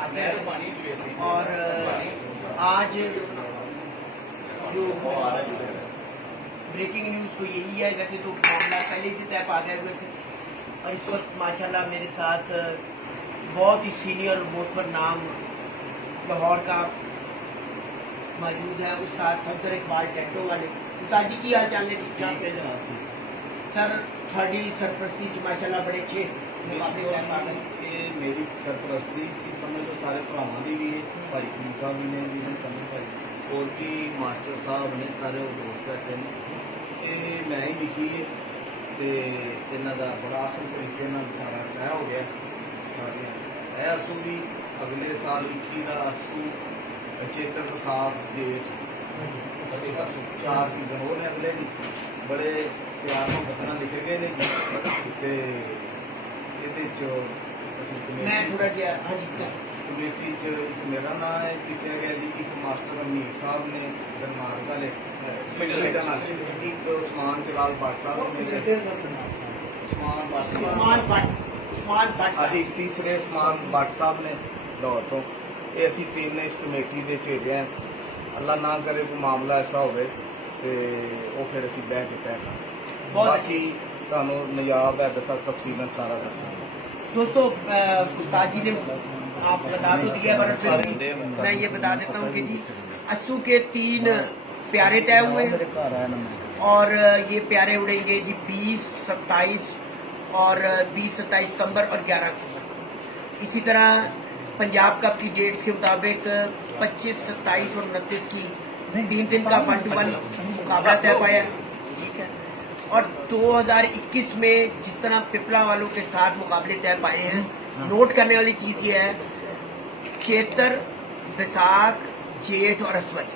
आते हैं। और आज जो ब्रेकिंग न्यूज़ तो यही है, वैसे तो मामला पहले से तय पा गए हुए थे। और इस वक्त माशाल्लाह मेरे साथ बहुत ही सीनियर और मोहतर नाम लाहौर का मौजूद है, उस्ताद सफदर इकबाल टेंटो वाले। उस्ताद जी की हाल चाल है? ठीक है जनाब। सर थर्डी सरपरस्ती च माशाल्लाह बड़े अच्छे मुकाबले तय पा गए। ये मेरी सरपरस्ती की समझ लो सारे भरावां दी भी है, भाई खलीफा भी ने समझ भाई और भी मास्टर साहब ने सारे दोस्त बैठे ने। ये मैं ही लिखी है तो इन्हों का बड़ा आसान तरीके सारा तय हो गया। सारिया है असू भी अगले साल लिखी का असू चेतन प्रसाद जेठ 4 सीजन हो ने अगले भी बड़े प्यार मोहब्बत लिखे गए ने। मैं थोड़ा जिहा हाँ जी कमेटी च एक मेरा नाम है लिखा गया जी, एक मास्टर अमीर साहब ने गरमार वाले, एक उस्मान जलाल भट्ट साहब ने, उस्मान भट्ट एक तीसरे उस्मान भट्ट साहब ने लाहौर तो। ये असी तीन इस कमेटी के चेले हैं। अल्लाह ना करे कोई मामला ऐसा हो तो फिर असी बह के तय कर। बाकी तुहानू नजाब है दसा तफसीलन सारा दसा। दोस्तों उस्ताद जी ने आप बता तो दिया, पर फिर भी मैं ये बता देता हूँ कि जी अस्सू के 3 प्यारे तय हुए और ये प्यारे उड़ेंगे जी 20, 27 और 20, 27 सितंबर और 11 अक्टूबर। इसी तरह पंजाब कप की डेट्स के मुताबिक 25, 27 और 29 की 3 दिन का 1-to-1 मुकाबला तय पाया। ठीक है। और 2021 में जिस तरह पिपला वालों के साथ मुकाबले तय पाए हैं, नोट करने वाली चीज ये है, खेतर, बैसाख, जेठ और असवद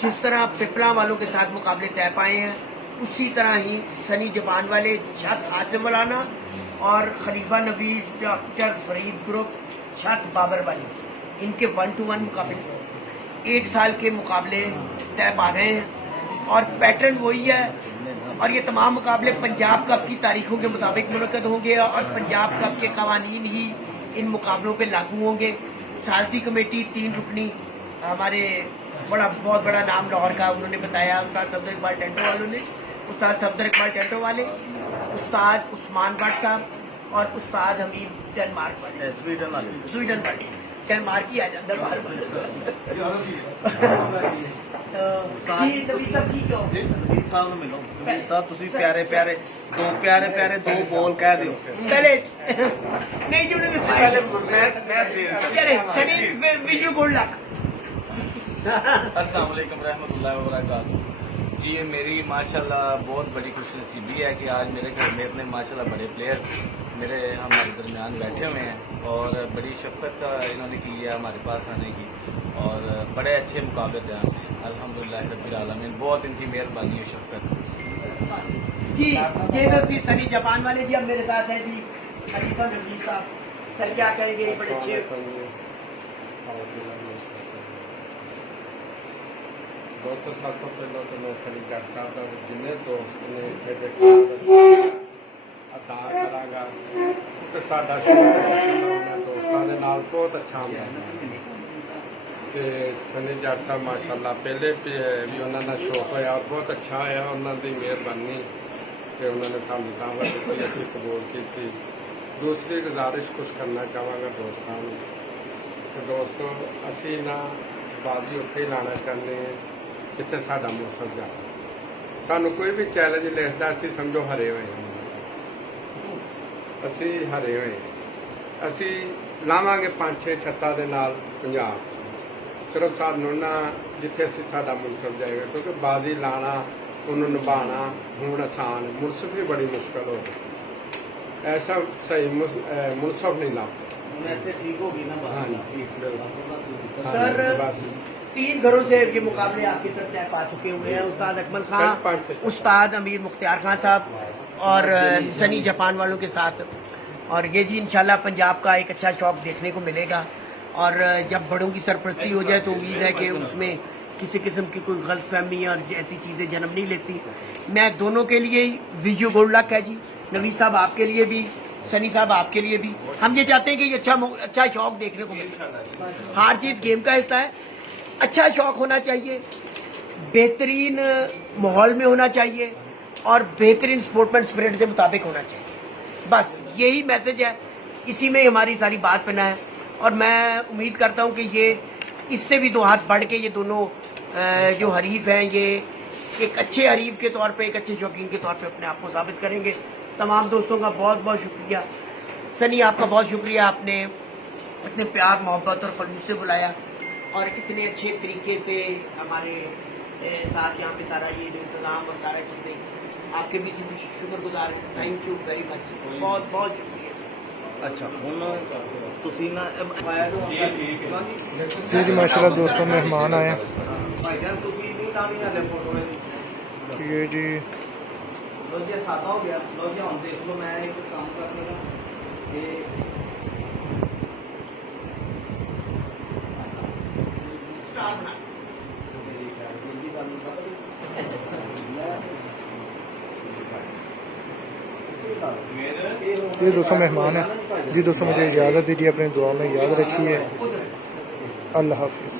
जिस तरह पिपला वालों के साथ मुकाबले तय पाए हैं, उसी तरह ही सनी जापान वाले, छत आसिम मौलाना और खलीफा नबीज डॉक्टर फरीद ग्रुप छत बाबर वाली, इनके 1-to-1 मुकाबले 1 साल के मुकाबले तय पा गए हैं। और पैटर्न वही है और ये तमाम मुकाबले पंजाब कप की तारीखों के मुताबिक मुनक्कद होंगे और पंजाब कप के कवानीन ही इन मुकाबलों पे लागू होंगे। सालसी कमेटी 3 रुकनी हमारे बहुत बड़ा नाम लाहौर का उन्होंने बताया, उस्ताद सफदर इकबाल टेंटो वालों ने, उस्ताद सफदर इकबाल टेंटो वाले, उस्ताद उस्मान भट्ट साहब और उस्ताद हमीद डेनमार्क वाले, स्वीडन वाले, डेनमार्क ही आ जाता बार दो बोल कह दो पहले नहीं जी चले Sunny wish you good luck. अस्सलाम वालेकुम रहमतुल्लाहि व बरकातहू। जी ये मेरी माशाल्लाह बहुत बड़ी खुशनसीबी है कि आज मेरे घर में इतने माशाल्लाह बड़े प्लेयर मेरे हमारे दरमियान बैठे हुए हैं और बड़ी शफ़क़त इन्होंने की है हमारे पास आने की और बड़े अच्छे मुकाबले थे हमने अल्हम्दुलिल्लाह रब्बिल आलमीन। बहुत इनकी मेहरबानी है शफ़क़त जी। ये लोग थी सनी जापान वाले जी, अब मेरे साथ हैं जी खलीफा नबीज साहब। सर क्या कहेंगे? बड़े अच्छे दोस्तों, सब तो पहले तो मैं सनी जट साहब का जिन्हें दोस्त ने अदा करांगा क्योंकि साडा दोस्तों के नाल बहुत अच्छा होंदा ते सनी जट साहब माशाल्लाह पहले भी उन्होंने शौक होया और बहुत अच्छा होया, उन्होंने मेहरबानी कि उन्होंने सानू दावत दी, असीं कबूल की। दूसरी गुजारिश कुछ करना चाहांगा दोस्तों कि दोस्तों असीं ना बाजी उत्थे ही लाना चाहते हैं जिथे साडा मौसम जाए। सानू कोई भी चैलेंज लिखता असीं समझो हरे हुए हैं, असीं हरे हुए असीं लावांगे 5-6 छत्ता दे नाल पंजाब सिर्फ सानू ना जिथे असीं साडा मुनसफ जाएगा, क्योंकि बाजी लाना उन्होंने निभाना हुण आसान, मुनसफ ही बड़ी मुश्किल हो गई। ऐसा सही मुनसफ नहीं लगता। ठीक होगी ना। हाँ सर बस 3 घरों से ये मुकाबले आपके सर तय पा चुके हुए हैं, उस्ताद अकमल खान, उस्ताद अमीर मुख्तियार खान साहब और सनी जापान वालों के साथ। और ये जी इंशाल्लाह पंजाब का एक अच्छा शौक देखने को मिलेगा और जब बड़ों की सरपरस्ती हो जाए तो उम्मीद है कि उसमें किसी किस्म की कोई गलतफहमी और ऐसी चीज़ें जन्म नहीं लेती। मैं दोनों के लिए ही विश यू गुड लक है जी। नवीद साहब आपके लिए भी सनी साहब आपके लिए भी। हम ये चाहते हैं कि ये अच्छा शौक देखने को मिले। हार जीत गेम का हिस्सा है, अच्छा शौक होना चाहिए, बेहतरीन माहौल में होना चाहिए और बेहतरीन स्पोर्टमैन स्पिरिट के मुताबिक होना चाहिए। बस यही मैसेज है, इसी में हमारी सारी बात बना है। और मैं उम्मीद करता हूं कि ये इससे भी दो हाथ बढ़ के ये दोनों जो हरीफ हैं ये एक अच्छे हरीफ के तौर पे, एक अच्छे शौकीन के तौर पे अपने आप को साबित करेंगे। तमाम दोस्तों का बहुत बहुत शुक्रिया। सनी आपका बहुत शुक्रिया, आपने इतने प्यार मोहब्बत और खलूस से बुलाया और कितने अच्छे तरीके से हमारे साथ यहाँ पे सारा ये जो इंतजाम और सारा चीज़ें आपके भी शुक्रगुजार हैं। थैंक यू वेरी मच, बहुत बहुत शुक्रिया। अच्छा ਹੁਣ ਤੁਸੀਂ ਨਾ जी जी माशाल्लाह दोस्तों मेहमान आए ਭਾਈਜਾਨ ਤੁਸੀਂ ਨਹੀਂ ਤਾਂ ਨਹੀਂ ਹਲੇ ਫੋਟੋ ਦੀ ये जी ਲੋ ਜੀ ਸਾਦਾ ਹੋ ਗਿਆ। ਲੋ ਜੀ ਹੁਣ ਦੇਖ ਲਓ ਮੈਂ ਇੱਕ ਕੰਮ ਕਰ ਰਿਹਾ ਇਹ स्टार बना ਜਲਦੀ ਕਰ ਲਓ ये दोस्तों मेहमान है जी। दोस्तों मुझे इजाज़त दीजिए, अपनी दुआ में याद रखिए। अल्लाह हाफिज़।